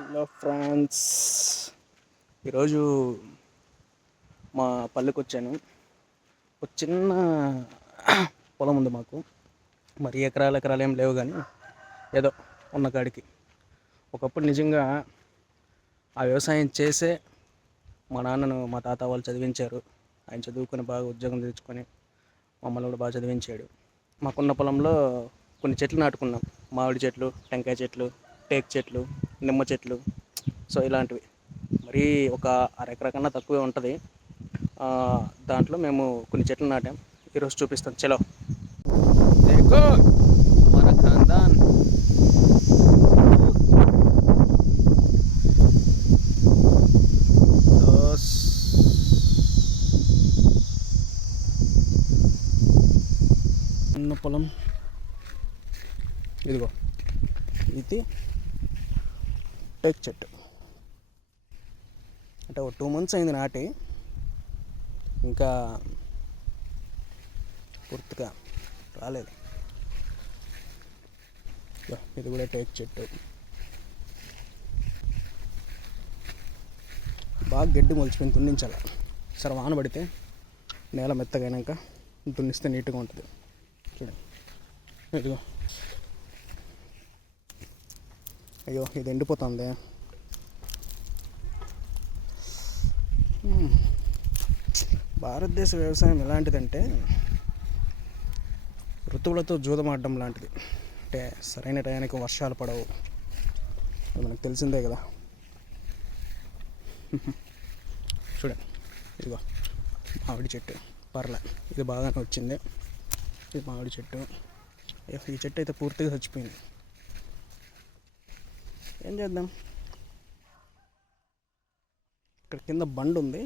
Hello friends, ఈరోజు మా పల్లెకి వచ్చాను. ఒక చిన్న పొలం ఉంది మాకు. మరి ఎకరాలు ఏం లేవు, కానీ ఏదో ఉన్న కాడికి. ఒకప్పుడు నిజంగా ఆ వ్యవసాయం చేసే మా నాన్నను మా తాత వాళ్ళు చదివించారు. ఆయన చదువుకొని బాగా ఉద్యోగం తెచ్చుకొని మమ్మల్ని కూడా బాగా చదివించాడు. మాకున్న పొలంలో కొన్ని చెట్లు నాటుకున్నాం. మామిడి చెట్లు, టెంకాయ చెట్లు, టేక్ చెట్లు, నిమ్మ చెట్లు. సో ఇలాంటివి మరీ ఒక అరెకరా కన్నా తక్కువే ఉంటుంది. దాంట్లో మేము కొన్ని చెట్లు నాటాం. ఈరోజు చూపిస్తాం. చలో देखो हमारा खानदान. ఉన్న పొలం ఇదిగో, ఇది టేక్ చెట్టు. అంటే ఒక 2 months అయింది నాటి, ఇంకా పూర్తిగా రాలేదు. ఇది కూడా టేక్ చెట్టు. బాగా గడ్డి మొలిచిపోయింది, దున్నించాల. సరే, వాన పడితే నేల మెత్తగైనాక దున్నిస్తే నీట్గా ఉంటుంది. చూడండి, ఇదిగో. అయ్యో, ఇది ఎండిపోతుంది. భారతదేశ వ్యవసాయం ఎలాంటిదంటే ఋతువులతో జూదమాడడం లాంటిది. అంటే సరైన టయానికి వర్షాలు పడవు, అది మనకు తెలిసిందే కదా. చూడండి, ఇదిగో మామిడి చెట్టు. పర్లే, ఇది బాగానే వచ్చింది. ఇది మామిడి చెట్టు. ఈ చెట్టు అయితే పూర్తిగా చచ్చిపోయింది. ఏం చేద్దాం, ఇక్కడ కింద బండి ఉంది.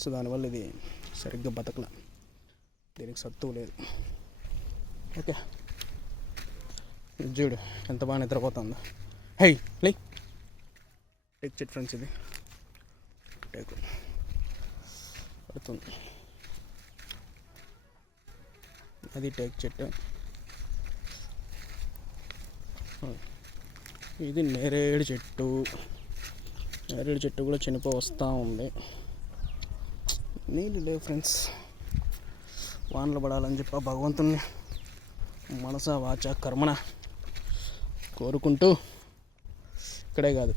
సో దానివల్ల ఇది సరిగ్గా బతకలే, దీనికి సత్తువు లేదు. ఓకే, చూడు ఎంత బాగా నిద్రపోతుందో. హై లై, టేక్ చెట్టు ఫ్రెండ్స్. ఇది టేకు పడుతుంది. అది టేక్ చెట్టు. ఇది నేరేడు చెట్టు. నేరేడు చెట్టు కూడా చనిపో వస్తూ ఉంది. నీళ్ళు లేవు ఫ్రెండ్స్. వానలు పడాలని చెప్పి భగవంతుని మనస వాచ కర్మన కోరుకుంటూ, ఇక్కడే కాదు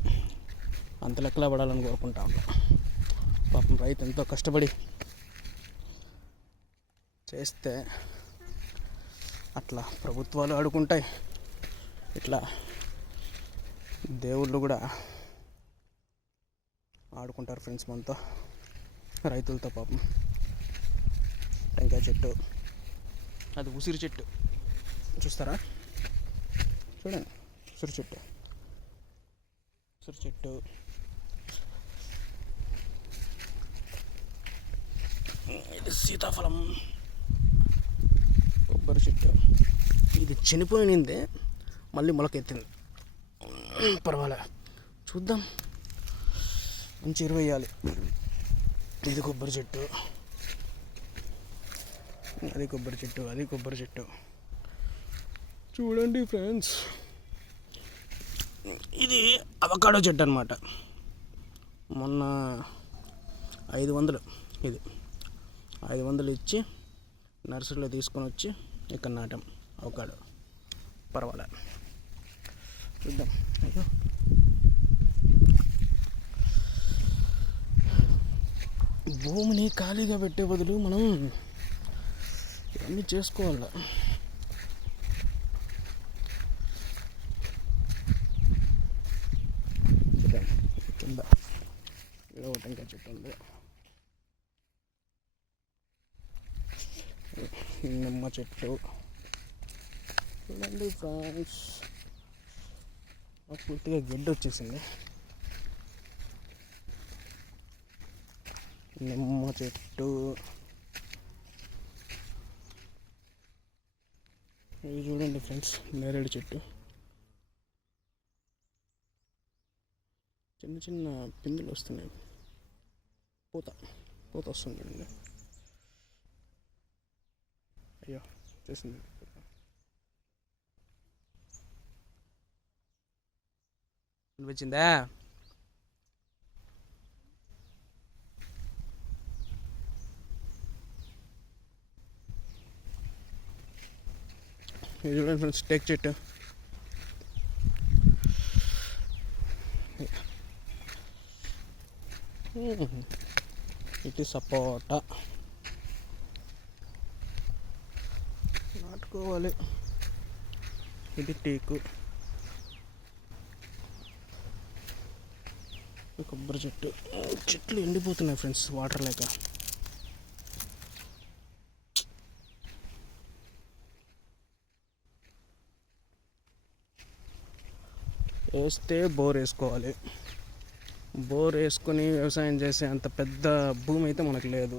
అంత లెక్కలా పడాలని కోరుకుంటా ఉన్నాం. పాపం రైతు ఎంతో కష్టపడి చేస్తే అట్లా ప్రభుత్వాలు ఆడుకుంటాయి, ఇట్లా దేవుళ్ళు కూడా ఆడుకుంటారు ఫ్రెండ్స్ మనతో, రైతులతో. పాపం టెంకాయ చెట్టు, అది ఉసిరి చెట్టు. చూస్తారా, చూడండి, ఉసిరి చెట్టు. ఉసిరి చెట్టు, ఇది సీతాఫలం. కొబ్బరి చెట్టు. ఇది చనిపోయింది, మళ్ళీ మొలకెత్తింది. పర్వాలే, చూద్దాం. మంచి ఎరువు వేయాలి. ఇది కొబ్బరి చెట్టు, అది కొబ్బరి చెట్టు, అది కొబ్బరి చెట్టు. చూడండి ఫ్రెండ్స్, ఇది అవకాడో చెట్టు అనమాట. మొన్న 500, ఇది 500 ఇచ్చి నర్సరీలో తీసుకొని వచ్చి ఇక్కడ నాటాం అవకాడో. పర్వాలే, చూద్దాం. అయ్యో, భూమిని ఖాళీగా పెట్టే బదులు మనం ఇవన్నీ చేసుకోవాలి. కింద ఏదో టెంకాయ చెట్టు ఉంది, నిమ్మ చెట్టు. చూడండి ఫ్రెండ్స్, పూర్తిగా గడ్డి వచ్చేసింది. నిమ్మ చెట్టు. ఇవి చూడండి ఫ్రెండ్స్, నేరేడు చెట్టు. చిన్న చిన్న పిందులు వస్తున్నాయి, పూత వస్తుంది చూడండి. అయ్యో, చేసింది. వినిపించిందా? ఇది చూడండి ఫ్రెండ్స్, టేక్ చెట్టు. ఇది సపోటా నాటుకోవాలి. ఇది టేకు. కొబ్బరి చెట్టు. చెట్లు ఎండిపోతున్నాయి ఫ్రెండ్స్, వాటర్ లేక. వేస్తే బోర్ వేసుకోవాలి. బోర్ వేసుకొని వ్యవసాయం చేసే అంత పెద్ద భూమి అయితే మనకు లేదు.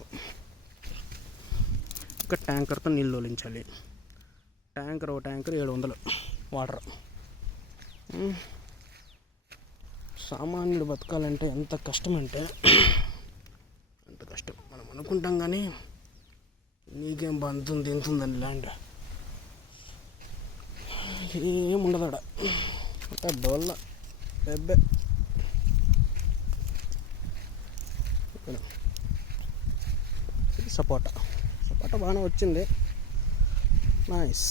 ఇంకా ట్యాంకర్తో నీళ్ళు తోలించాలి. ఒక ట్యాంకర్ 700 వాటర్. సామాన్యుడు బతకాలంటే ఎంత కష్టం అంటే అంత కష్టం. మనం అనుకుంటాం కానీ నీకేం బంతుంది ఎంతుందని ల్యాండ్ ఏముండదు ఆడ. అంతా డోల్ల పెద్ద. సపోటా బాగానే వచ్చింది. నైస్.